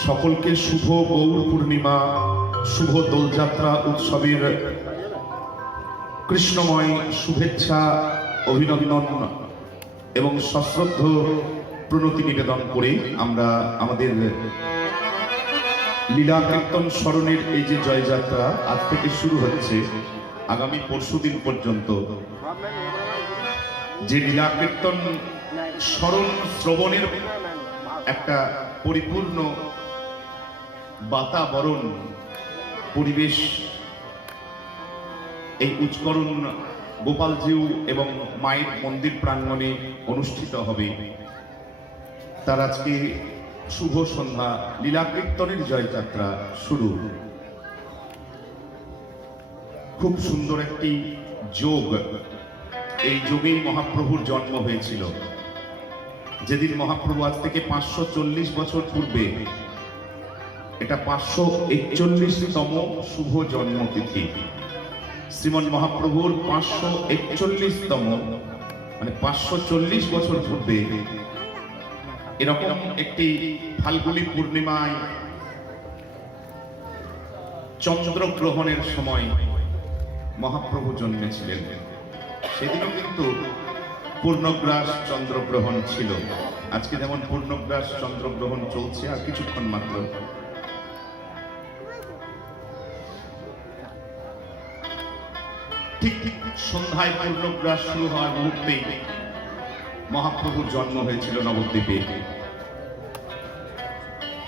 সকলকে শুভ গৌর পূর্ণিমা, শুভ দোলযাত্রা উৎসবের কৃষ্ণময় শুভেচ্ছা, অভিনন্দন এবং সশ্রদ্ধ প্রণতি নিবেদন করে আমরা আমাদের লীলা কীর্তন স্মরণের এই যে জয়যাত্রা আজ থেকে শুরু হচ্ছে আগামী পরশুদিন পর্যন্ত, যে লীলা কীর্তন স্মরণ শ্রবণের একটা পরিপূর্ণ বাতাবরণ পরিবেশ এই উচ্চকরণ গোপালজিউ এবং মায়ের মন্দির প্রাঙ্গণে অনুষ্ঠিত হবে। তার আজকে শুভ সন্ধ্যা, লীলা কীর্তনের জয়যাত্রা শুরু। খুব সুন্দর একটি যোগ, এই যোগেই মহাপ্রভুর জন্ম হয়েছিল। যেদিন মহাপ্রভু আজ থেকে 540 বছর পূর্বে, এটা 541তম শুভ জন্মতিথি। শ্রীমন মহাপ্রভুর 541তম মানে 540 বছর পূর্বে এরকম একটি ফাল্গুনী পূর্ণিমায় চন্দ্রগ্রহণের সময় মহাপ্রভু জন্মেছিলেন। সেদিনও কিন্তু পূর্ণগ্রাস চন্দ্রগ্রহণ ছিল। আজকে যেমন পূর্ণগ্রাস চন্দ্রগ্রহণ চলছে, আর কিছুক্ষণ মাত্র। ঠিক সন্ধ্যায় পূর্ণগ্রাস শুরু হওয়ার মুহূর্তেই মহাপ্রভুর জন্ম হয়েছিল নবদ্বীপে।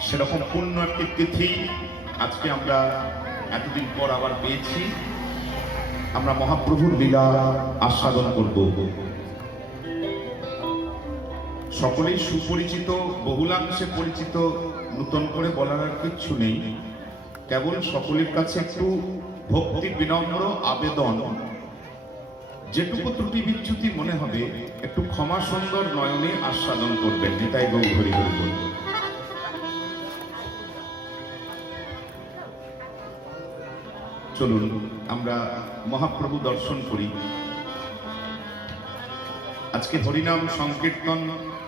সেরকম পূর্ণ একটি তিথি আজকে আমরা এতদিন পর আবার পেয়েছি। আমরা মহাপ্রভুর লীলা আস্বাদন করব। সকলেই সুপরিচিত, বহুলাংশে পরিচিত, নতুন করে বলার আর কিচ্ছু নেই। কেবল সকলের কাছে একটু ভক্তি বিনম্র আবেদন, যেটুকু ত্রুটি বিচ্যুতি মনে হবে একটু ক্ষমা সুন্দর নয়নে আস্বাদন করবেন। এটাই গৌর হরি হরি বলব। চলুন আমরা মহাপ্রভু দর্শন করি। আজকে হরিনাম সংকীর্তন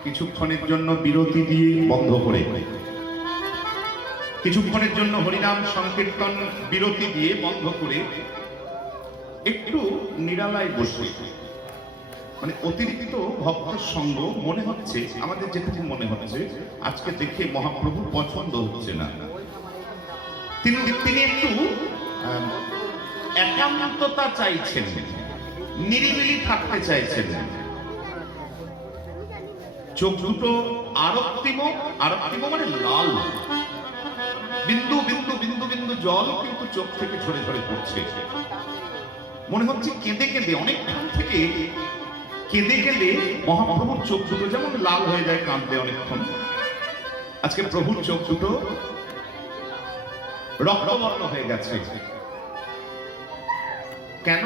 কিছুক্ষণের জন্য বিরতি দিয়ে বন্ধ করে, কিছুক্ষণের জন্য হরিনাম সংকীর্তন বিরতি দিয়ে বন্ধ করে একটু নিরালায় বসে, মানে অতিরিক্ত ভক্তের সঙ্গ মনে হচ্ছে, আমাদের যেটুকু মনে হচ্ছে আজকে দেখে মহাপ্রভু পছন্দ হচ্ছে না। তিনি একটু একান্ততা চাইছেন, নিরিবিলি থাকতে চাইছেন। চোখ দুটো আরক্তিম, আরক্তিম মানে লাল, বিন্দু বিন্দু বিন্দু বিন্দু জল কিন্তু চোখ থেকে ঝরে ঝরে পড়ছে। মনে হচ্ছে কেঁদে কেঁদে, অনেকক্ষণ থেকে কেঁদে কেঁদে মহাপ্রভুর চোখ দুটো যেমন লাল হয়ে যায় কাঁদতে অনেকক্ষণ, আজকে প্রভুর চোখ দুটো রক্তবর্ণ হয়ে গেছে। কেন?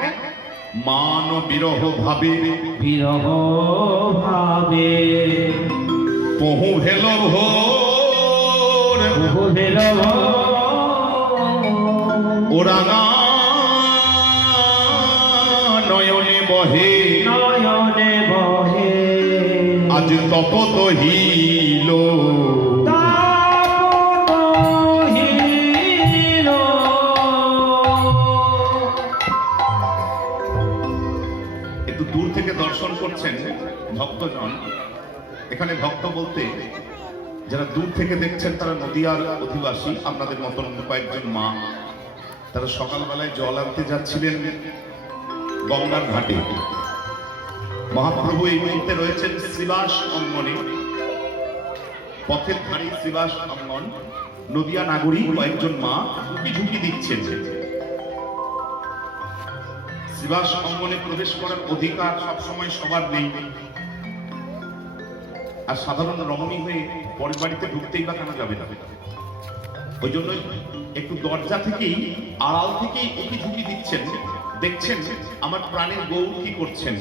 মান বিরহ ভাবে, বিরহ ভাবে পহু ভেল ভোর, বহু ভেল ওরাঙা নয়নে বহে, নয়নে বহে আজ তপত হিল, একটু দূর থেকে দর্শন করছেন ভক্তজন। এখানে ভক্ত বলতে যারা দূর থেকে দেখছেন তারা নদিয়ার অধিবাসী, আপনাদের মতন কয়েকজন মা। তারা সকালবেলায় জল আনতে যাচ্ছিলেন গঙ্গার ঘাটে। মহাপ্রভু এই মুহূর্তে রয়েছেন শ্রীবাস অঙ্গনে, পথের ধারে শ্রীবাস অঙ্গন। নদিয়া নাগরিক কয়েকজন মা ঝুঁকি ঝুঁকি দিচ্ছেন। শ্রীবাস অঙ্গনে প্রবেশ করার অধিকার সবসময় সবার নেই, আর সাধারণ রমণী হয়ে পরের বাড়িতে ঢুকতেই বা কেন যাবে না? ওই জন্য একটু দরজা থেকেই, আড়াল থেকেই উকি ঝুঁকি দিচ্ছেন, দেখছেন আমার প্রাণের গৌর কি করছেন।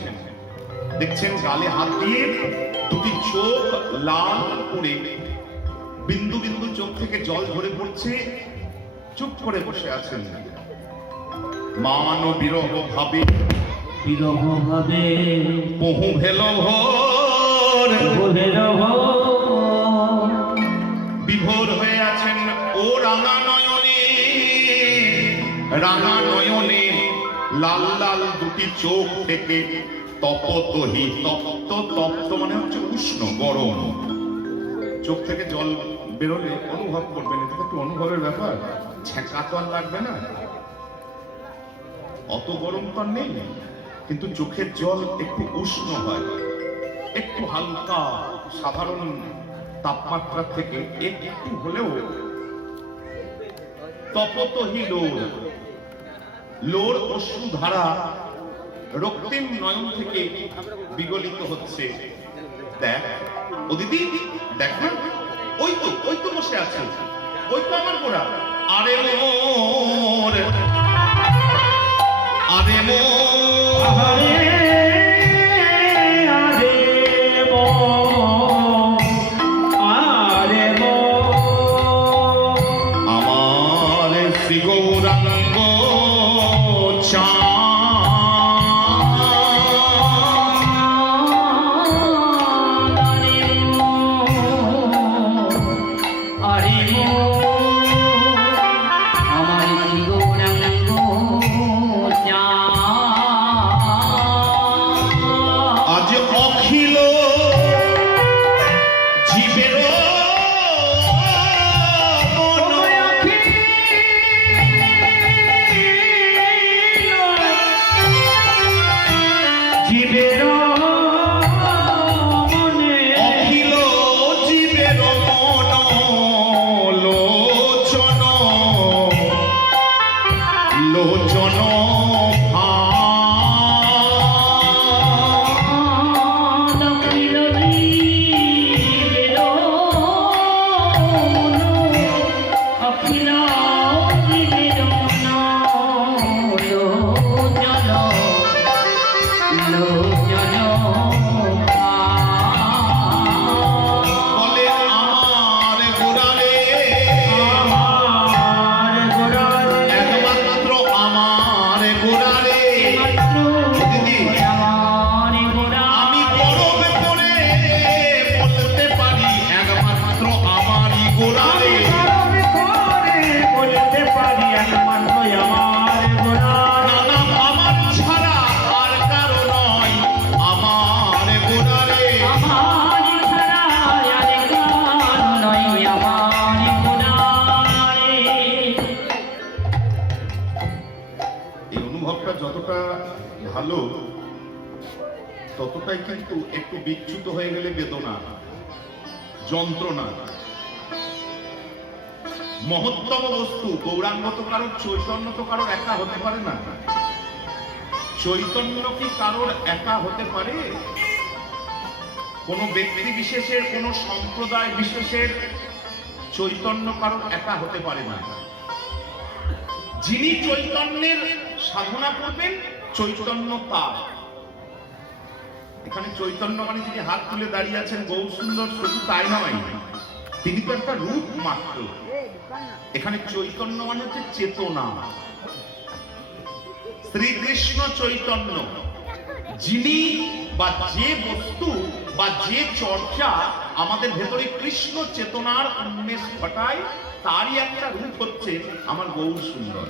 দেখছেন গালে হাত দিয়ে দুটি চোখ লাল করে বিন্দু বিন্দু চোখ থেকে জল ঝরে পড়ছে, চুপ করে বসে আছেন। মান বিরহ ভাবে, বিরহ ভাবে বহু ভেল ভোর, বহু ভেল বিভোর হয়ে আছে দুটি চোখ থেকে তপতহি, তপ্ত তপ্ত মানে হচ্ছে উষ্ণ গরম, চোখ থেকে জল বেরোলে অনুভব করবেন, এটা তো একটু অনুভবের ব্যাপার, ছ্যাঁকা তো আর লাগবে না, অত গরম তো আর নেই, কিন্তু চোখের জল একটু উষ্ণ হয়, একটু হালকা সাধারণ তাপমাত্রা থেকে একটু হলেও তপতহি লোর, লোর অশ্রুধারা রক্তিম নয়ন থেকে বিগলিত হচ্ছে। দেখ ও দিদি, দেখ না, ওই তো বসে আছে, ওই তো আমার গোড়া, আরে মোর, আরে মোর, আমার শ্রী গৌরাঙ্গ চাঁদ, আজ অখিল জীবের মন, জীবের মনে অখিল জীবের মন লোচন, লোচন বলে আমার গোড়ারে, একমাত্র আমার গোড়ারে, দিদি আমি গর্ব করে বলতে পারি একমাত্র আমারই গোড়ারে, নানা আমার ছাড়া আর কারো নয় আমার গোড়ারে। এই অনুভবটা যতটা ভালো ততটাই কিন্তু একটু বিচ্যুত হয়ে গেলে বেদনা, যন্ত্রণা। মহত্তম বস্তু গৌরাঙ্গ তো কারোর, চৈতন্য তো কারোর একা হতে পারে না, চৈতন্য কি কারোর একা হতে পারে? কোন ব্যক্তি বিশেষের, কোন সম্প্রদায় বিশেষের চৈতন্য কারোর একা হতে পারে না। যিনি চৈতন্যের সাধনা করবেন চৈতন্য তার। এখানে চৈতন্য মানে যিনি হাত তুলে দাঁড়িয়ে আছেন গৌর সুন্দর, শুধু তাই নয়, তিনি তো একটা রূপ মাত্র। এখানে চৈতন্য মানে হচ্ছে চেতনা, শ্রীকৃষ্ণ চৈতন্য, যিনি বা যে বস্তু বা যে চর্চা আমাদের ভেতরে কৃষ্ণ চেতনার উন্মেষ ঘটায়, তারই একটা রূপ হচ্ছে আমার গৌর সুন্দর।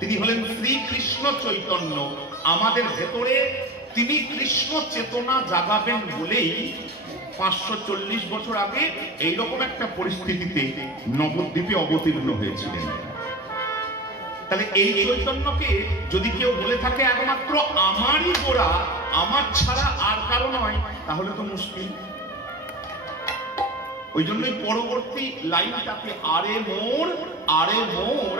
তিনি হলেন শ্রীকৃষ্ণ চৈতন্য, আমাদের ভেতরে তিনি কৃষ্ণ চেতনা জাগাবেন বলেই 540 বছর আগে এইরকম একটা পরিস্থিতিতে নবদ্বীপে অবতীর্ণ হয়েছিলেন। তাহলে এই চৈতন্যকে যদি কেউ বলে থাকে একমাত্র আমারই গোড়া, আমার ছাড়া আর কারো নয়, তাহলে তো মুশকিল। ওই জন্যই পরবর্তী লাইনটাকে আরে মোর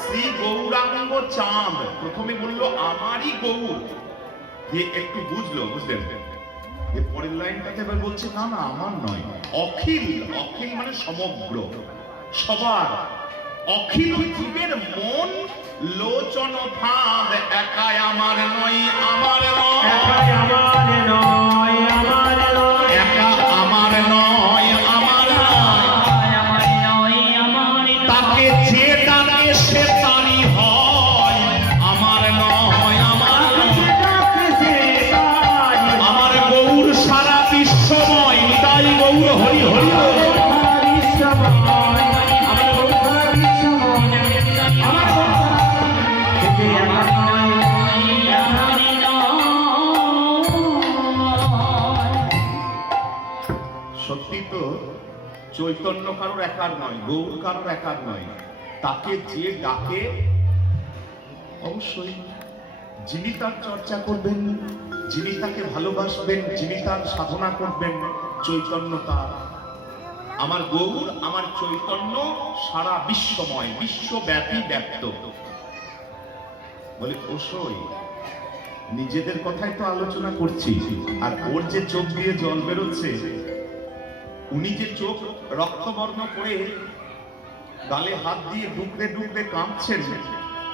শ্রী গৌরাঙ্গ চাঁদ, প্রথমে বললো আমারই গৌর, দিয়ে একটু বুঝলেন, পরের লাইনটাতে এবার বলছে না না আমার নয়, অখিল, অখিল মানে সমগ্র, সবার, অখিল জীবের মন লোচন ভাব, একাই আমার নয়, আমার নয়, একা আমার নয়, আমার নয়, তাকে যে ডাকে সে তারই হয়, আমার নয়, আমার গৌর সারা বিশ্বময়, তাই গৌর হরি হরি চৈতন্য কারোর একার নয়, গৌর কারোর একার নয়। তাকে যে ডাকে অবশ্যই যিনি তার চর্চা করবেন, যিনি তাকে ভালোবাসবেন, যিনি তার সাধনা করবেন, চৈতন্য তার। আমার গৌর, আমার চৈতন্য সারা বিশ্বময়, বিশ্বব্যাপী ব্যক্ত। বলে অবশ্যই নিজেদের কথাই তো আলোচনা করছি, আর ওর যে চোখ দিয়ে জল বেরোচ্ছে, উনি যে চোখ রক্তবর্ণ করে গালে হাত দিয়ে ডুকরে ডুকরে কাঁপছেন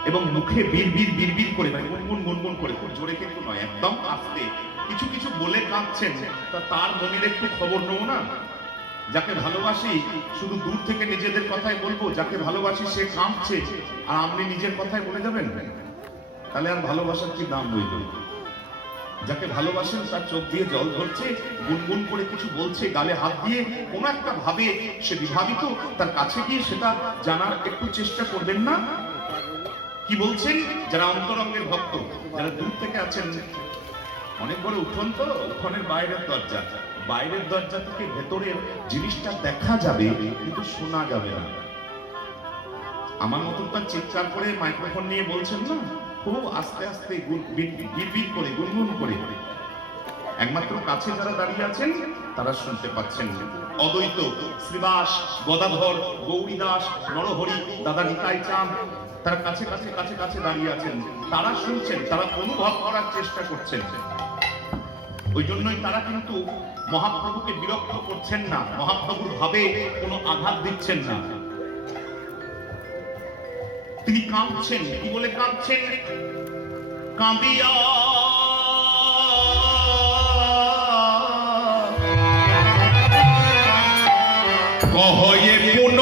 এবং মুখে বিড়বিড় বিড়বিড় করে, মানে গুনগুন গুনগুন করে, খুব জোরে কিন্তু নয়, একদম আস্তে কিছু কিছু বলে কাঁপছেন, তা তার মনের একটু খবর নেব না? যাকে ভালোবাসি শুধু দূর থেকে নিজেদের কথাই বলবো, যাকে ভালোবাসি সে কাঁপছে আর আপনি নিজের কথাই বলে যাবেন, তাহলে আর ভালোবাসার কি নাম রইল? যাকে ভালোবাসেন তার চোখ দিয়ে জল ধরছে, গুনগুন করে কিছু বলছে, গালে হাত দিয়ে কোন একটা ভাবে সে বিভাবিত, তার কাছে গিয়ে সেটা জানার একটু চেষ্টা করবেন না? কি বলছেন? যারা অন্তরঙ্গের ভক্ত, যারা দূর থেকে আছেন, অনেক বড় উঠোন, তো উঠোনের বাইরের দরজা, বাইরের দরজা থেকে ভেতরের জিনিসটা দেখা যাবে কিন্তু শোনা যাবে না। আমার মতন তার চিৎকার করে মাইক্রোফোন নিয়ে বলছেন না, খুব আস্তে আস্তে বিড়বিড় করে, গুনগুন করে। একমাত্র কাছে যারা দাঁড়িয়ে আছেন তারা শুনতে পাচ্ছেন। অদ্বৈত, শ্রীবাস, গদাধর, গৌরীদাস, নরহরি, দাদা নিতাই চাঁদ, তারা কাছে কাছে কাছে কাছে দাঁড়িয়ে আছেন, তারা শুনছেন, তারা অনুভব করার চেষ্টা করছেন। ওই জন্যই তারা কিন্তু মহাপ্রভুকে বিরক্ত করছেন না, মহাপ্রভুর ভাবে কোনো আঘাত দিচ্ছেন না। তিনি কাঁদছেন, কি বলে কাঁদছেন? কাঁদিয়া কহয়ে পুনঃ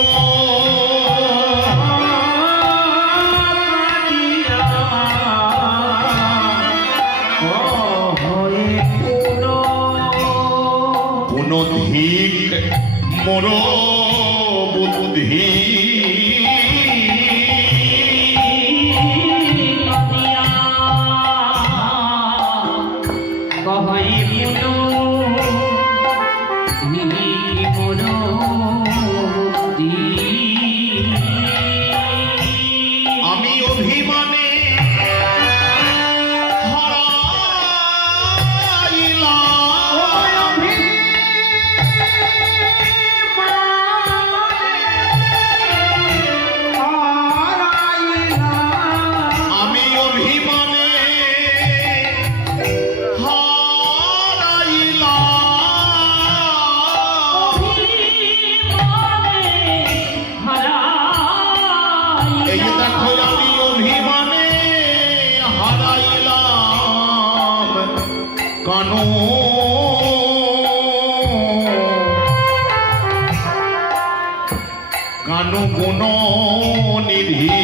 পুনধিক মোর বুদ্ধি আমি অভিমানে কানু গুণ নিধি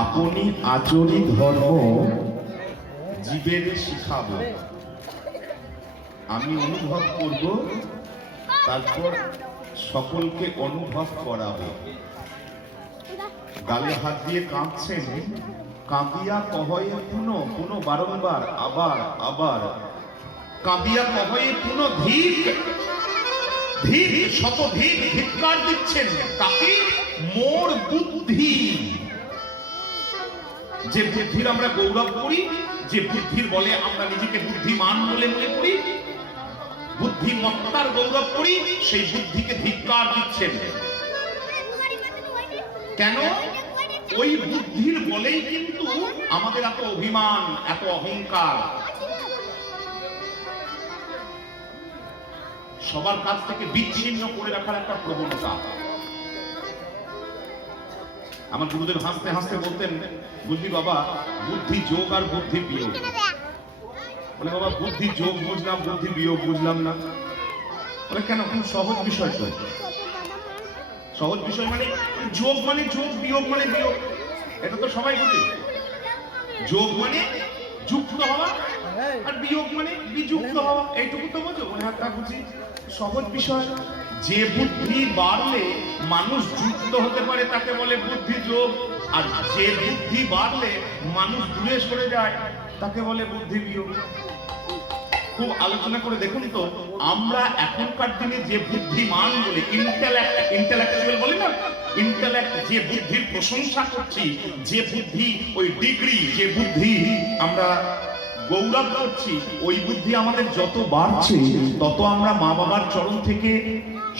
আপনি আচরি ধর্ম জীবের শিখাবো, আমি অনুভব করব, তারপর সকলকে অনুভব করাবো। গালে হাত দিয়ে কাঁদছেন, কাঁদিয়া কহয়ে পুনঃ, পুনঃ বারংবার, আবার আবার কাঁদিয়া কহয়ে পুনঃ ধিক ধীর শতধীর ধিক্কার দিচ্ছেন কাকে? মোর বুদ্ধি। যে বুদ্ধির আমরা গৌরব করি, যে বুদ্ধির বলে আমরা নিজেকে বুদ্ধিমান বলে মনে করি, বুদ্ধিমত্তার গৌরব করি, সেই বুদ্ধিকে ধিক্কার দিচ্ছেন। কেন? ওই বুদ্ধির বলেই কিন্তু আমাদের এত অভিমান, এত অহংকার, সবার কাছ থেকে বিচ্ছিন্ন করে রাখার একটা প্রবণতা। আমার গুরুদেব হাসতে হাসতে বলতেন, বুঝলি বাবা, বুদ্ধি যোগ আর বুদ্ধি বিয়োগ। বলে বাবা, বুদ্ধি যোগ বুঝলাম, বুদ্ধি বিয়োগ বুঝলাম না। বলে কেন? খুব সহজ বিষয় তো। সহজ বিষয় মানে যোগ মানে যোগ, বিয়োগ মানে বিয়োগ, এটা তো সবাই বোঝে। যোগ মানে যুক্ত হওয়া, আর বিয়োগ মানে বিযুক্ত হওয়া, এইটুকু তো বোঝো। বলে হ্যাঁ, তা বুঝি, সহজ বিষয়। যে বুদ্ধি বাড়লে মানুষ যুক্ত হতে পারে তাকে বলে বুদ্ধি যোগ, আর যে বুদ্ধি বাড়লে মানুষ দূরে সরে যায় তাকে বলে বুদ্ধি বিয়োগ। খুব আলোচনা করে দেখুন তো, আমরা এখনকার দিনে যে বুদ্ধিমান বলে, ইন্টেলেকচুয়াল বলে না, ইন্টেলেক্ট, যে বুদ্ধির প্রশংসা করছি, যে বুদ্ধি ওই ডিগ্রি, যে বুদ্ধি আমরা গৌরব করছি, ওই বুদ্ধি আমাদের যত বাড়ছে তত আমরা মা বাবার চরণ থেকে,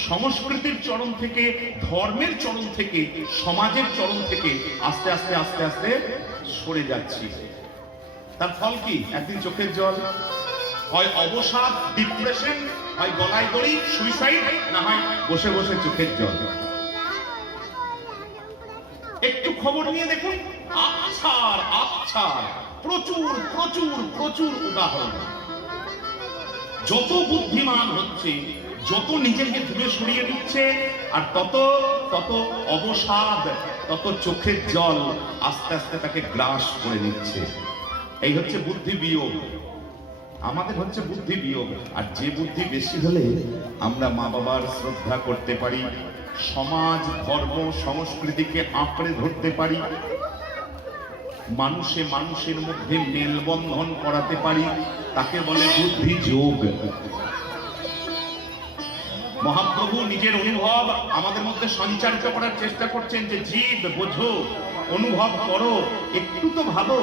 সংস্কৃতির চরণ থেকে, ধর্মের চরণ থেকে, সমাজের চরণ থেকে আস্তে আস্তে আস্তে আস্তে সরে যাচ্ছি। তার ফল কি? একদিন চোখের জল, হয় অবসাদ, ডিপ্রেশন, হয় গলায় দড়ি, সুইসাইড, না হয় বসে বসে চোখের জল। একটু খবর নিয়ে দেখুন, আচ্ছার আচ্ছার প্রচুর প্রচুর প্রচুর উদাহরণ। যত বুদ্ধিমান হচ্ছে, যত নিজেকে দূরে সরিয়ে দিচ্ছে, আর তত তত অবসাদ, তত চোখের জল আস্তে আস্তে তাকে গ্রাস করে নিচ্ছে। এই হচ্ছে বুদ্ধি বিয়োগ। আমাদের হচ্ছে বুদ্ধি বিয়োগ। আর যে বুদ্ধি বেশি হলে আমরা মা বাবার শ্রদ্ধা করতে পারি, সমাজ, ধর্ম, সংস্কৃতিকে আঁকড়ে ধরতে পারি, মানুষে মানুষের মধ্যে মেলবন্ধন করাতে পারি, তাকে বলে বুদ্ধি যোগ। মহাপ্রভু নিজের অনুভব আমাদের মধ্যে সঞ্চারিত করার চেষ্টা করছেন, যে জীব বোঝো, অনুভব করো, একটু তো ভাবো।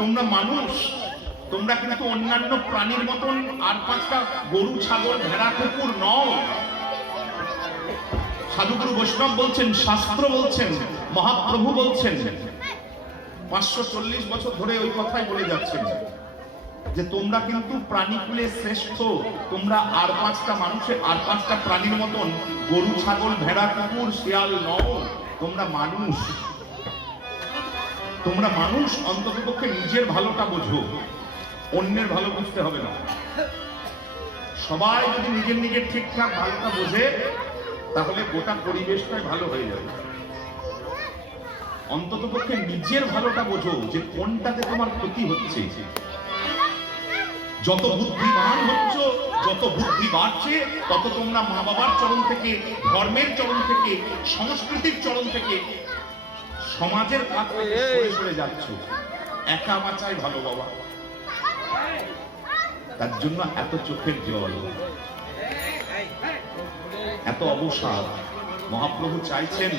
তোমরা মানুষ, তোমরা কিন্তু অন্যান্য প্রাণীর মতন আর পাঁচটা গরু, ছাগল, ভেড়া, কুকুর নও। সাধুগুরু বৈষ্ণব বলছেন, শাস্ত্র বলছেন, মহাপ্রভু বলছেন, 540 বছর ধরে ওই কথাই বলে যাচ্ছেন, যে তোমরা কিন্তু প্রাণীকুলে শ্রেষ্ঠ। তোমরা আর পাঁচটা মানুষের, আর পাঁচটা প্রাণীর মতন গরু, ছাগল, ভেড়া, কুকুর, শিয়াল নও। তোমরা মানুষ। তোমরা মানুষ, অন্ততপক্ষে নিজের ভালোটা বোঝো, অন্যের ভালো বুঝতে হবে না। সবাই যদি নিজের নিজের ঠিকঠাক ভালোটা বোঝে, তাহলে গোটা পরিবেশটাই ভালো হয়ে যাবে। অন্ততপক্ষে নিজের ভালোটা বোঝো, যে কোনটাতে তোমার ক্ষতি হচ্ছে। যত বুদ্ধিমান হচ্ছ, যত বুদ্ধি বাড়ছে, তত তোমরা মা বাবার চরণ থেকে, ধর্মের চরণ থেকে, সংস্কৃতির চরণ থেকে, সমাজের কাছ থেকে সরে সরে যাচ্ছ। একা বাঁচাই ভালো বাবা। তার জন্য এত চোখের জল, এত অবসাদ। মহাপ্রভু চাইছেন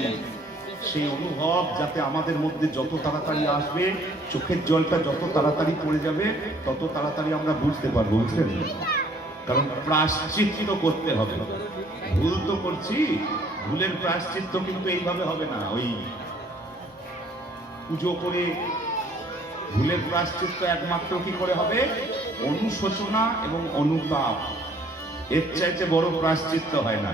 সেই অনুভব যাতে আমাদের মধ্যে যত তাড়াতাড়ি আসবে, চোখের জলটা যত তাড়াতাড়ি পড়ে যাবে, তত তাড়াতাড়ি আমরা বুঝতে পারবো, বুঝলেন? কারণ প্রায়শ্চিত্ত করতে হবে। ভুল তো করছি, ভুলের প্রায়শ্চিত্ত কিন্তু এইভাবে হবে না। ওই পুজো করে ভুলের প্রায়শ্চিত্ত একমাত্র কি করে হবে? অনুশোচনা এবং অনুতাপ। এর চাইতে বড় প্রায়শ্চিত্ত হয় না।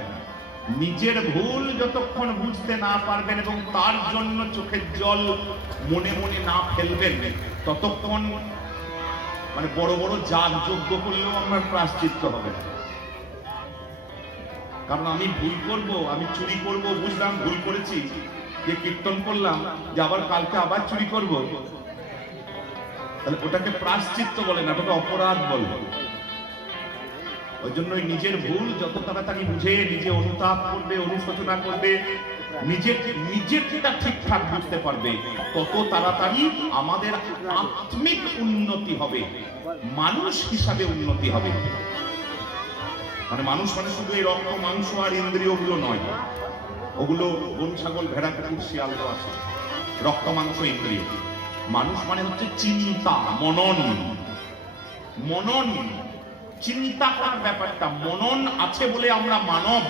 নিজের ভুল যতক্ষণ বুঝতে না পারবেন এবং তার জন্য চোখের জল মনে মনে না ফেলবেন, ততক্ষণ মানে বড় বড় যাগযজ্ঞ করলেও আমার প্রায়শ্চিত্ত হবে না। কারণ আমি ভুল করব, আমি চুরি করব, বুঝলাম ভুল করেছি, যে কীর্তন করলাম, যে আবার কালকে আবার চুরি করব, তাহলে ওটাকে প্রায়শ্চিত্ত বলে না, ওটাকে অপরাধ বলে। ওই জন্যই নিজের ভুল যত তাড়াতাড়ি বুঝে নিজে অনুতাপ করবে, অনুশোচনা করবে, নিজেরটা ঠিকঠাক বুঝতে পারবে, তত তাড়াতাড়ি আমাদের আত্মিক উন্নতি হবে, মানুষ হিসাবে উন্নতি হবে। মানে মানুষ মানে শুধু এই রক্ত মাংস আর ইন্দ্রিয়গুলো নয়, ওগুলো গরু ছাগল ভেড়া কুকুর শিয়াল তো আছে, রক্ত মাংস ইন্দ্রিয়। মানুষ মানে হচ্ছে চিন্তা, মনন। মনন, চিন্তা করার ব্যাপারটা, মনন আছে বলে আমরা মানব।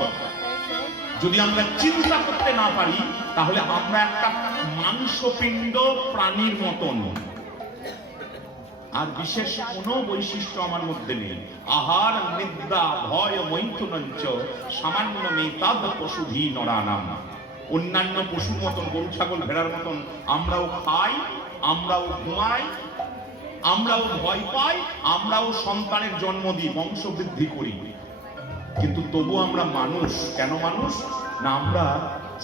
যদি আমরা চিন্তা করতে না পারি তাহলে আমরা একটা মাংসপিণ্ড প্রাণীর মতন। আর বিশেষ কোনো বৈশিষ্ট্য আমার মধ্যে নেই। আহার নিদ্রা ভয় মৈথুনঞ্চ সামান্য মেতাদ পশুভি নরানাম। অন্যান্য পশুর মতন, গরু ছাগল ভেড়ার মতন আমরাও খাই, আমরাও ঘুমাই, আমরাও ভয় পাই, আমরাও সন্তানের জন্ম দিই, বংশবৃদ্ধি করি, কিন্তু তবু আমরা মানুষ। কেন মানুষ? না আমরা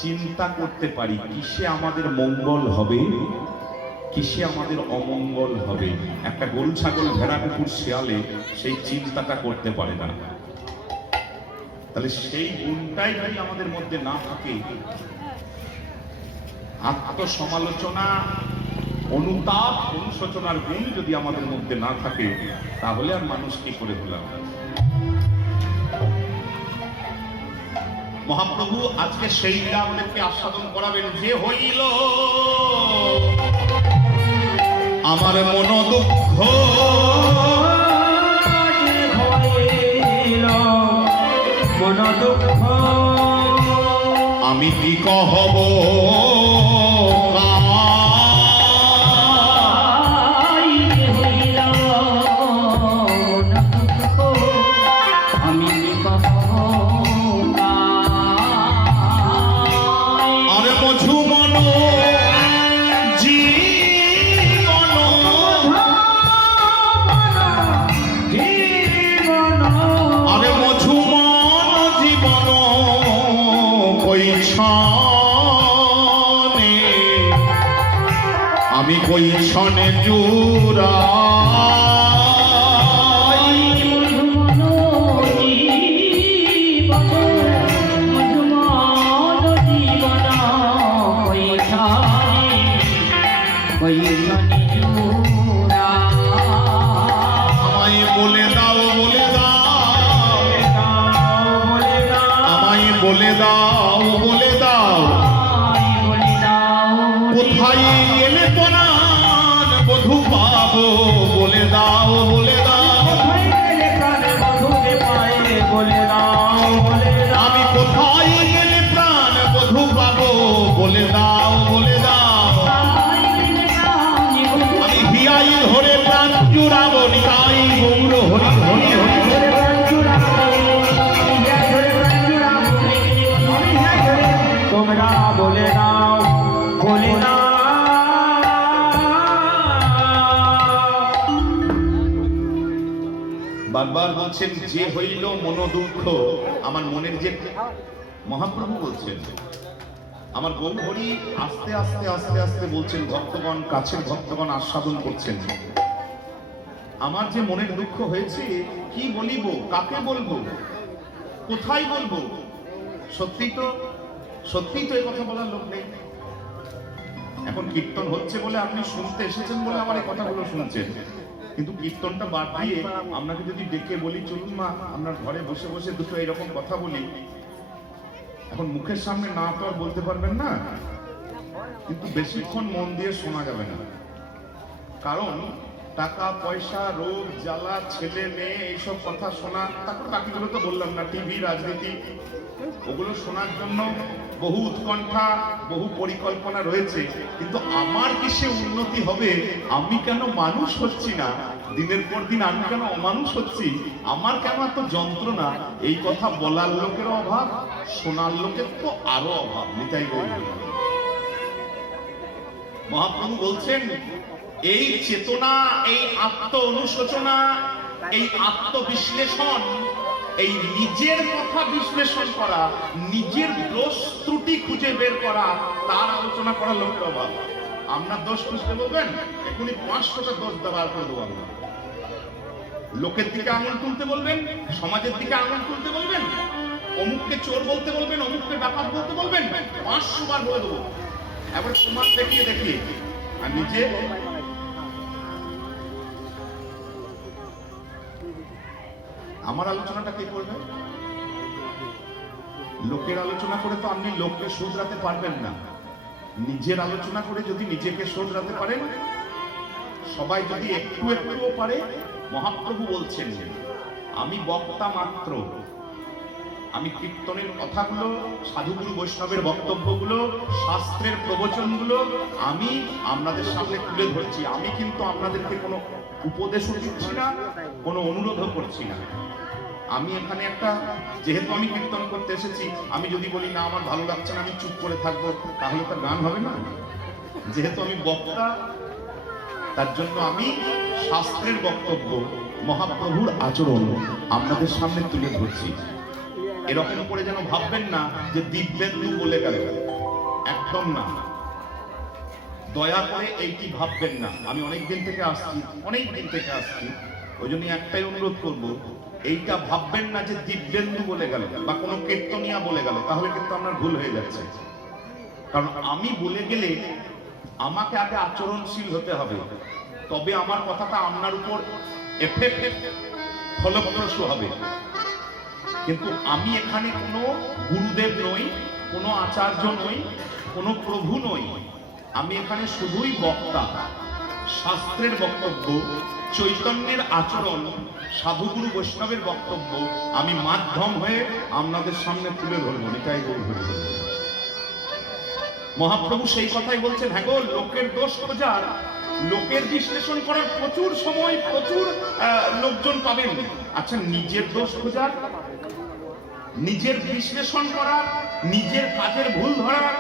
চিন্তা করতে পারি কিসে আমাদের মঙ্গল হবে, কিসে আমাদের অমঙ্গল হবে। একটা গরু ছাগল ভেড়া কুকুর শিয়ালে সেই চিন্তাটা করতে পারে না। তাহলে সেই গুণটাই যদি আমাদের মধ্যে না থাকে, আত্মসমালোচনা, অনুতাপ, অনুশোচনার গুণ যদি আমাদের মধ্যে না থাকে, তাহলে আর মানুষ কি করে হলাম? মহাপ্রভু আজকে সেই আমাদেরকে আস্বাদন করাবেন। যে হইল আমার মন দুঃখ, মন দুঃখ আমি কি কহব, আমি কই ছনে জুরা আমায় বলে দাও, বলে দাও, আমায় বলে দাও, বলে দাও, কোথায় গেলে পরাণ বধূ পাবো, বলে দাও, বলে দাও, আমি কোথায় গেলে প্রাণ বধূ পাবো, বলে দাও, বলে দাও, আমি হিয়াই ধরে প্রাণ জুড়াবো, নিতাই গৌর হরি হরি হরি। তোমরা বলে দাও, বলে দাও। বারবার বলছেন যে হইল মন দুঃখ, আমার মনের যে, মহাপ্রভু বলছেন, আমার গৌর হরি আস্তে আস্তে আস্তে আস্তে বলছেন, ভক্তগণ, কাছের ভক্তগণ আস্বাদন করছেন, আমার যে মনের দুঃখ হয়েছে, কি বলিব, কাকে বলবো, কোথায় বলবো? সত্যি তো এই কথা বলার লোক নেই। এখন কীর্তন হচ্ছে বলে, আপনি শুনতে এসেছেন বলে আমার এই কথাগুলো শুনছেন, কিন্তু কীর্তনটা বাদ দিয়ে আপনাকে যদি ডেকে বলি, চলুন মা আপনার ঘরে বসে বসে দুটো এরকম কথা বলি, এখন মুখের সামনে না তো আর বলতে পারবেন না, কিন্তু বেশিক্ষণ মন দিয়ে শোনা যাবে না। কারণ টাকা পয়সা, রোগ জ্বালা, ছেলে মেয়ে, এইসব কথা শোনা, তারপর বাকিগুলো তো বললাম না, টিভি, রাজনীতি, ওগুলো শোনার জন্য বহু উৎকণ্ঠা, বহু পরিকল্পনা রয়েছে, কিন্তু আমার কিসে উন্নতি হবে? আমি কেন মানুষ হচ্ছি না? দিনের পর দিন আমি কেন অমানুষ হচ্ছি? আমার কেন এত যন্ত্রণা? এই কথা বলার লোকের অভাব, শোনার লোকের তো আরো অভাব। নিতাই গৌর। মহাপ্রভু বলছেন, এই চেতনা, এই আত্ম অনুশোচনা, এই আত্মবিশ্লেষণ, এই নিজের কথা বিশ্লেষণ করা, নিজের দোষ ত্রুটি খুঁজে বের করা, তার আলোচনা করা লোকের অভাব। আপনার দোষ খুঁজতে বলবেন, এখনই 500টা দোষ দেওয়ার করে দেবো আমরা। লোকের দিকে আঙুল তুলতে বলবেন, সমাজের দিকে আঙুল তুলতে বলবেন, অমুককে চোর বলতে বলবেন, অমুককে ডাকাত বলতে বলবেন, 500 বার বলে দেবো। এবার তোমার দেখিয়ে দেখিয়ে আর নিজে আমার আলোচনাটা কে করবে? লোকের আলোচনা করে তো আপনি লোককে শুধরাতে পারবেন না। নিজের আলোচনা করে যদি নিজেকে শুধরাতে পারেন, সবাই যদি একটু একটুও পারে, মহাপ্রভু বলছেন আমি বক্তা মাত্র, আমি কীর্তনের কথাগুলো, সাধুগুরু বৈষ্ণবের বক্তব্যগুলো, শাস্ত্রের প্রবচনগুলো আমি আপনাদের সামনে তুলে ধরছি। আমি কিন্তু আপনাদেরকে কোনো উপদেশও দিচ্ছি না, কোনো অনুরোধও করছি না। আমি এখানে একটা, যেহেতু আমি কীর্তন করতে এসেছি, আমি যদি বলি না আমার ভালো লাগছে না, আমি চুপ করে থাকবো, তাহলে তার গান হবে না। যেহেতু আমি বক্তা, তার জন্য আমি শাস্ত্রের বক্তব্য, মহাপ্রভুর আচরণ আপনাদের সামনে তুলে ধরছি। এরকম করে যেন ভাববেন না যে দিব্যেন্দু বলে গেল, একদম না। দয়া করে এইটি ভাববেন না। আমি অনেক দিন থেকে আসছি, ওই জন্য একটাই অনুরোধ করব, এইটা ভাববেন না যে দিব্যেন্দু বলে গেল বা কোনো কীর্তনিয়া বলে গেল, তাহলে কিন্তু আপনার ভুল হয়ে যাচ্ছে। কারণ আমি বলে গেলে আমাকে আগে আচরণশীল হতে হবে, তবে আমার কথাটা আপনার উপর এফেক্ট ফলপ্রসূ হবে। কিন্তু আমি এখানে কোনো গুরুদেব নই, কোনো আচার্য নই, কোনো প্রভু নই। আমি এখানে শুধুই বক্তা। শাস্ত্রের বক্তব্য, চৈতন্যের আচরণ, সাধুগুরু বৈষ্ণবের বক্তব্য আমি মাধ্যম হয়ে আপনাদের সামনে তুলে ধরবো, এটাই ধরে ধরবো। মহাপ্রভু সেই কথাই বলছেন, হ্যাঁ গো, লোকের দোষ খোঁজার, লোকের বিশ্লেষণ করার প্রচুর সময়, প্রচুর লোকজন পাবেন। আচ্ছা, নিজের দোষ খোঁজার, নিজের বিশ্লেষণ করার, নিজের কাজের ভুল ধরার,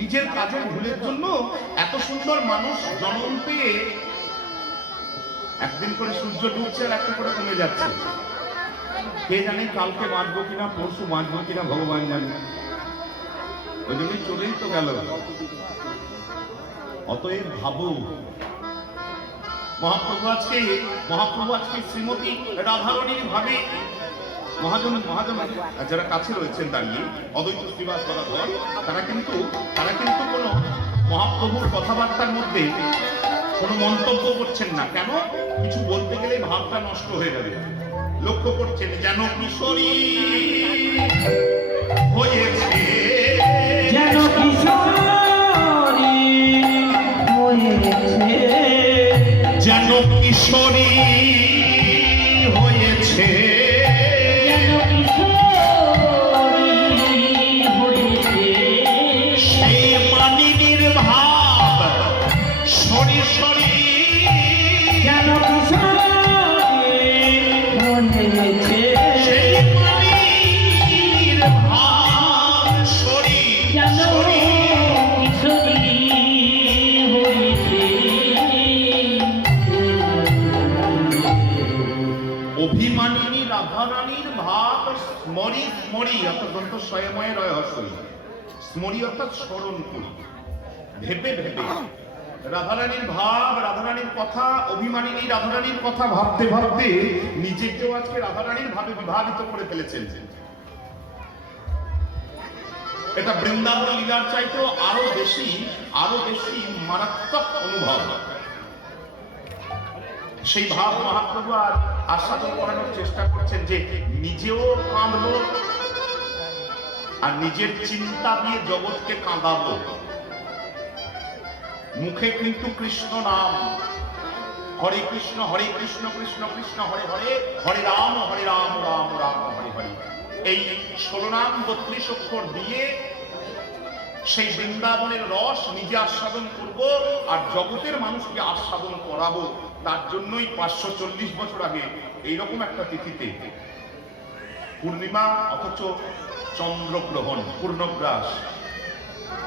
নিজের কাজের ভুলের জন্য এত সুন্দর মানুষ জন্ম পেয়ে একদিন করে সূর্য ডুবছে আর একটা করে কমে যাচ্ছে। কে জানে কালকে বাঁচবো কিনা, পরশু বাঁচবো কিনা, ভগবান জানে। ওই জন্যই চলেই তো গেল। অতএব ভাবো, মহাপ্রভু আজকে শ্রীমতী রাধারণীর ভাবে মহাজন যারা কাছে রয়েছেন দাঁড়িয়ে, অদ্বৈত শ্রীবাস গদাধর, তারা কিন্তু কোনো মহাপ্রভুর কথাবার্তার মধ্যে কোনো মন্তব্য করছেন না। কেন? কিছু বলতে গেলে ভাবটা নষ্ট হয়ে যাবে। লক্ষ্য করছেন, যেন কিশোরী হয়েছে, যেন কিশোরী হয়েছে, যেন কিশোরী হয়েছে, সেই মানিনীর ভাব সরি সরি, যেন কিশোরী হয়েছে, সেই মানিনীর ভাব সরি সরি। অভিমানিনী রাধারানীর ভাব স্মরি স্মরি, অর্থাৎ দন্ত স্বয়ময় রয় হস্যই, স্মরি অর্থাৎ স্মরণ করি, ভেবে ভেবে রাধারানীর ভাব, রাধারানীর কথা, অভিমানিনী রাধারানীর কথা ভাবতে ভাবতে নিজেকেও আজকে রাধারানীর ভাবে বিভাজিত করে ফেলেছেন। এটা বৃন্দাবন লীলার চাইতেও আরো বেশি মারাত্মক অনুভব। সেই ভাব মহাপ্রভু আর আস্বাদন করানোর চেষ্টা করছেন যে নিজেও কাঁদবো আর নিজের চিন্তা দিয়ে জগৎকে কাঁদাবো। মুখে কিন্তু কৃষ্ণ নাম, হরে কৃষ্ণ কৃষ্ণ কৃষ্ণ হরে হরে, হরে রাম রাম রাম হরে হরে, এই 16 নাম 32 অক্ষর দিয়ে সেই বৃন্দাবনের রস নিজে আস্বাদন করব আর জগতের মানুষকে আস্বাদন করাবো। তার জন্যই 540 বছর আগে এইরকম একটা তিথিতে, পূর্ণিমা অথচ চন্দ্রগ্রহণ, পূর্ণগ্রাস,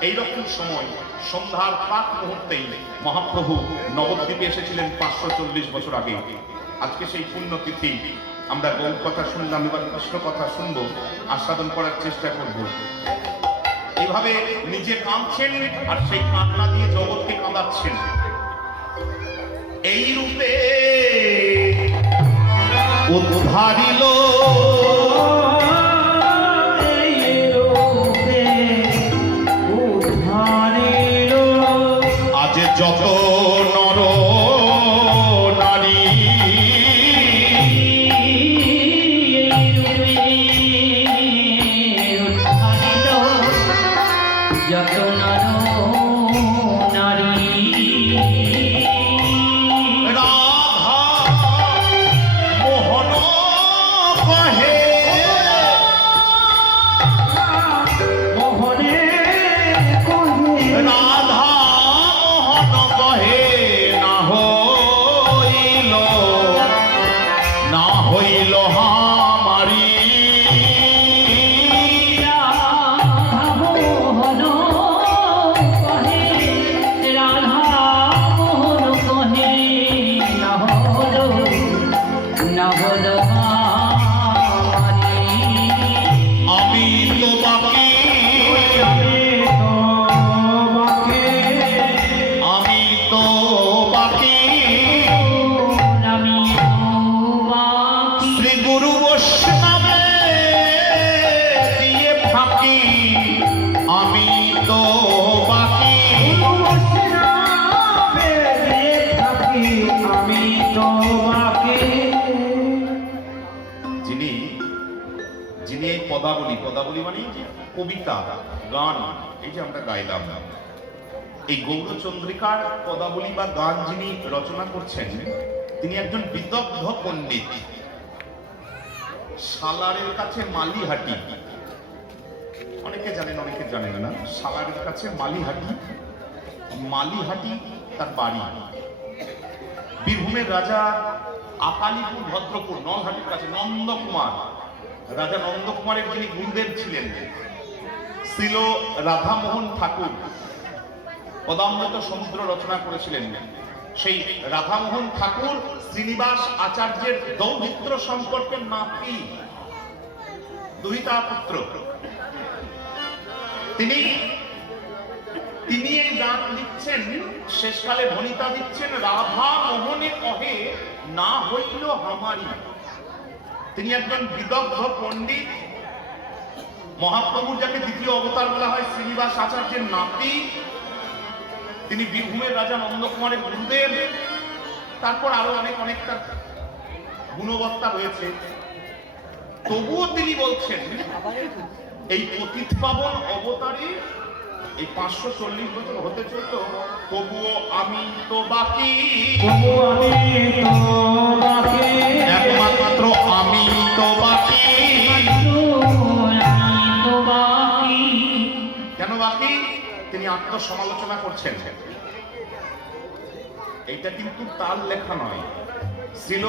এইরকম সময় সন্ধ্যার প্রাক মুহূর্তেই মহাপ্রভু নবদ্বীপে এসেছিলেন 540 বছর আগে। আজকে সেই পুণ্যতিথি আমরা গৌর কথা শুনলাম, এবার কৃষ্ণ কথা শুনবো, আস্বাদন করার চেষ্টা করব। এইভাবে নিজে কাঁদছেন আর সেই কান্না দিয়ে জগৎকে কাঁদাচ্ছেন। এই রূপে উদ্ধারিল, আজ যত নর নারী তোমাকে যিনি যিনি এই পদাবলী পদাবলী মানে এই যে কবিতা গান এই যে আমরা গাইলাম, এই গৌরচন্দ্রিকার পদাবলী বা গান যিনি রচনা করছেন তিনি একজন বিদগ্ধ পণ্ডিত। সালারের কাছে মালিহাটি, অনেকে জানেন অনেকে জানেন না, সালারের কাছে মালিহাটি, মালিহাটি তার বাড়ি। বীরভূমের রাজা আকালিপুর ভদ্রপুর নলহাটির কাছে নন্দকুমার, রাজা নন্দকুমারের যিনি গুরুদেব ছিলেন ছিল রাধামোহন ঠাকুর, পদামৃত সমুদ্র রচনা করেছিলেন। সেই রাধামোহন ঠাকুর শ্রীনিবাস আচার্যের দৌহিত্র সম্পর্কের নাতি, দুহিতা পুত্র। তিনি এই গান লিখছেন, শেষকালে ভনিতা দিচ্ছেন, রাধা মোহনে কহে না হইল হামারি। তিনি একজন বিদগ্ধ পণ্ডিত, মহাপ্রভুর যাকে দ্বিতীয় অবতার বলা হয়, শ্রীনিবাস আচার্যের নাতি। তিনি বীরভূমের রাজা নন্দকুমারের গুরুদেব। তারপর আরো অনেক তার গুণবত্তা রয়েছে। তবুও তিনি বলছেন এই পতিত পাবন অবতারে এই 540 বছর হতে চলত, তবুও আমি তো বাকি, একমাত্র আমি তো বাকি। কেন বাকি? তিনি আত্মসমালোচনা করছেন। এইটা কিন্তু তার লেখা নয়, ছিল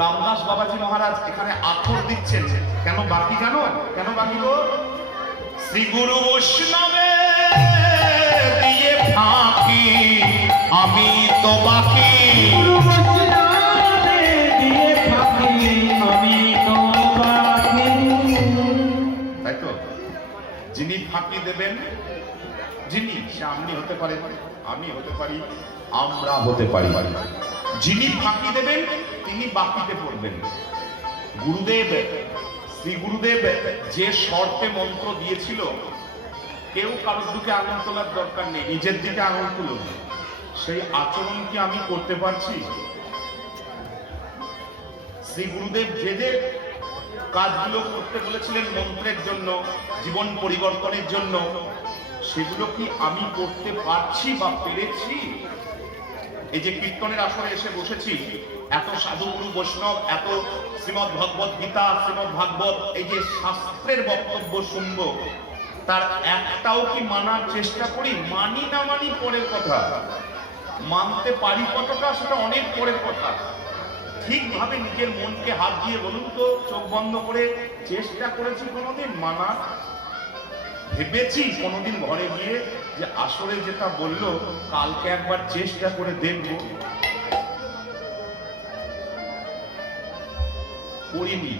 রামদাস বাবাজি মহারাজ এখানে আখর দিচ্ছেন। কেন বাকি জানো? কেন বাকি গো? শ্রী গুরু বৈষ্ণবে দিয়ে ফাঁকি আমি তো বাকি, তাই তো? যিনি ফাঁকি দেবেন, যিনি, সে আপনি হতে পারেন, আমি হতে পারি, আমরা হতে পারি, যিনি ফাঁকি দেবেন তিনি বাকিতে পড়বেন। গুরুদেব, শ্রী গুরুদেব যে শর্তে মন্ত্র দিয়েছিল, কেউ কারোর দিকে আঙুল তোলার দরকার নেই, নিজের দিকে আঙুল তুলুন। সেই আচরণ কি আমি করতে পারছি? শ্রী গুরুদেব যে কাজগুলো করতে বলেছিলেন মন্ত্রের জন্য, জীবন পরিবর্তনের জন্য, সেগুলো কি আমি করতে পারছি বা পেরেছি? এই যে কীর্তনের আসরে এসে বসেছি, এত সাধু গুরু বৈষ্ণব, এত শ্রীমদ ভগবত গীতা, শ্রীমদ ভাগবত, এই যে শাস্ত্রের বক্তব্য শুনবো, তার একটাও কি মানার চেষ্টা করি? মানি না মানি পরের কথা, মানতে পারি কতটা সেটা অনেক পরের কথা। ঠিকভাবে নিজের মনকে হাত দিয়ে বলুন তো, চোখ বন্ধ করে চেষ্টা করেছি কোনোদিন মানার? ভেবেছি কোনোদিন ঘরে গিয়ে যে আসলে যেটা বললো কালকে একবার চেষ্টা করে দেখব? করিনি।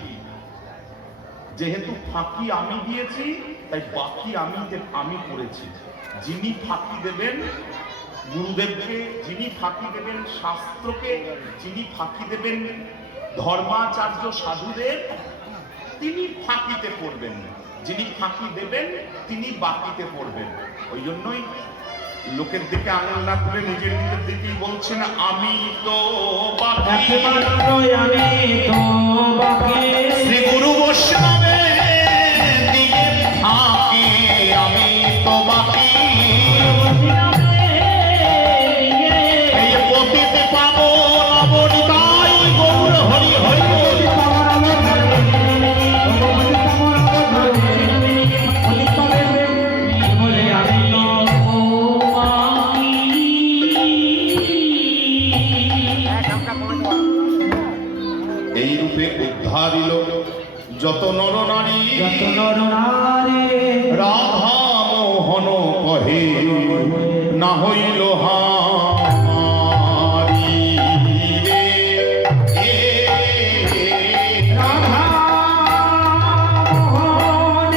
যেহেতু ফাঁকি আমি দিয়েছি, তাই বাকি আমি করেছি। যিনি ফাঁকি দেবেন গুরুদেবকে, যিনি ফাঁকি দেবেন শাস্ত্রকে, যিনি ফাঁকি দেবেন ধর্মাচার্য সাধুদের, তিনি ফাঁকিতে পড়বেন। যিনি ফাঁকি দেবেন তিনি বাকিতে পড়বেন। ওই জন্যই লোকের দিকে আঙুল না তুলে নিজের দিকেই বলছেন আমি তো বাকি, শ্রী গুরু বৈষ্ণবে দিয়ে ফাঁকি আমি তো বাকি, এই পতিত পাবন অবনিতাই গৌর হরি হরি। এই রূপে উদ্ধারিল যত নর নারী, রাধা মোহন কহে না হইল হামারি রে। রাধা মোহন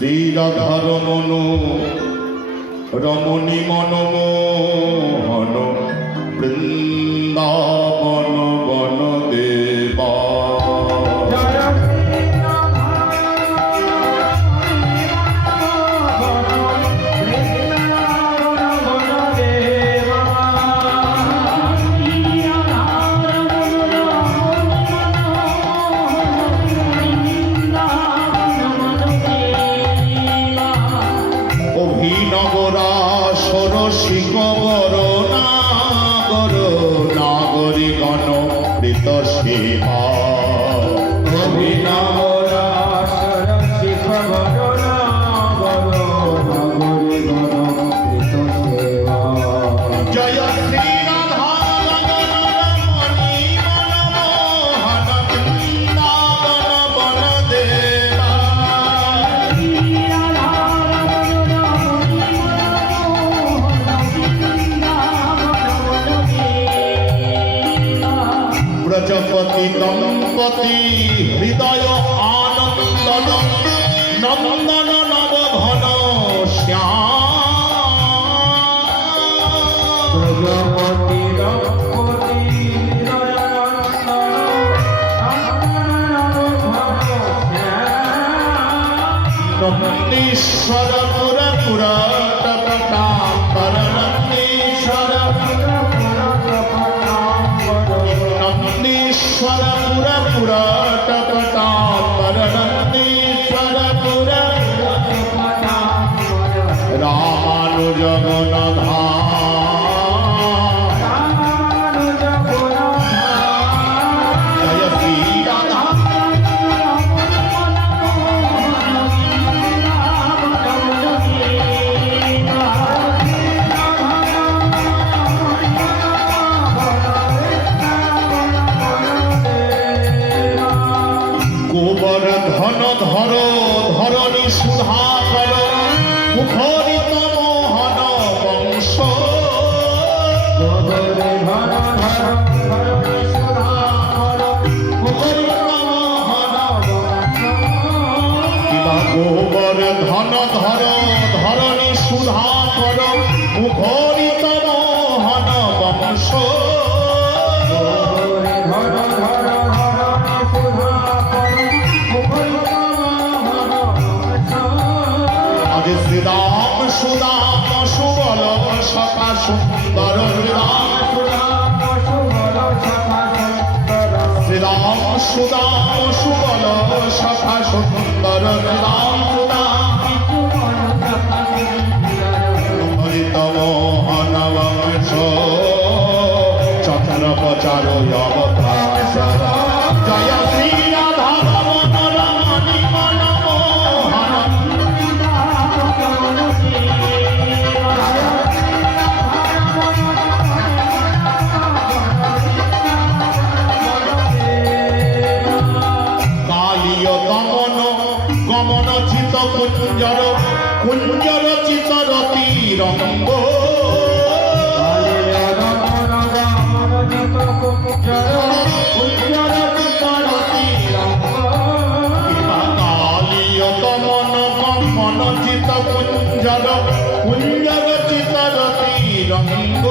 শ্রীরাধারমণ রমণী মনমোহন বৃন্দাবন বন দেবা। অভিনগরাসর শিখবর নাগর নাগরী গণ প্রীত সেবা। অভিনবরাসর শিখবর নাগর নাগরী গণ প্রীত সেবা। জয় শ্রী রাধা রমণী মনমোহন বৃন্দাবন বন দেবা। ব্রজপতি দম্পতি হৃদয় আনন্দন নন্দন নবঘন শ্যাম। প্রজাপতি দম্পতি নন্দীশ্বর পুর পুরাটপটাম্বর নন্দীশ্বর নন্দীশ্বর পুর পুরাটপটাম্বর নন্দীশ্বর পুর রামানুজগণধা। জয় শ্রী রাধা গোবর্ধন ধর ধরণী সুধাকর মুখরিত মোহন বংশ। গোবর্ধন ধর ধরণী সুধাকর মুখরিত মোহন বংশ। আজ শ্রীরাম সুদাম সুবল সখা সুন্দর রাম। শ্রীরাম সুদাম সুবল সখা সুন্দর রাম। হরিত মোহন বংশ চন্দ্র প্রচার অবকাশ। জয় শ্রী রাধা রমণ রমণী মনমোহন। কালীয় দমন গমন চিত কুঞ্জর কুঞ্জর চিতরতি রঙ্গ। কালীয় দমন গমন চিত কুঞ্জর কুঞ্জর চিতরতি রঙ্গ।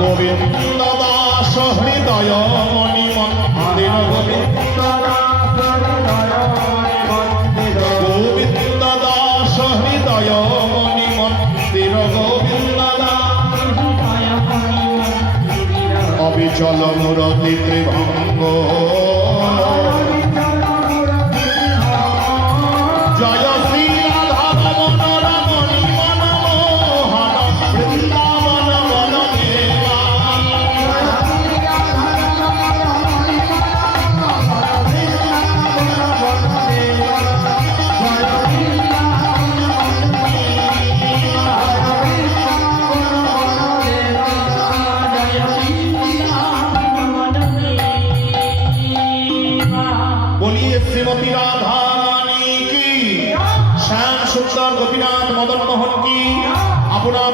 গোবিন্দ দাস হৃদয় মণি মন্দির। গোবিন্দ দাস হৃদয় মণি মন্দির। গোবিন্দ দাস অবিচল মূরতি ত্রিভঙ্গ। জয় শ্রী রাধা রমণ রমণী মনমোহন বৃন্দাবন বন দেবা। बोलिए श्रीमती राधा रानी की, श्याम सुंदर गोपीनाथ मदन मोहन की, अपना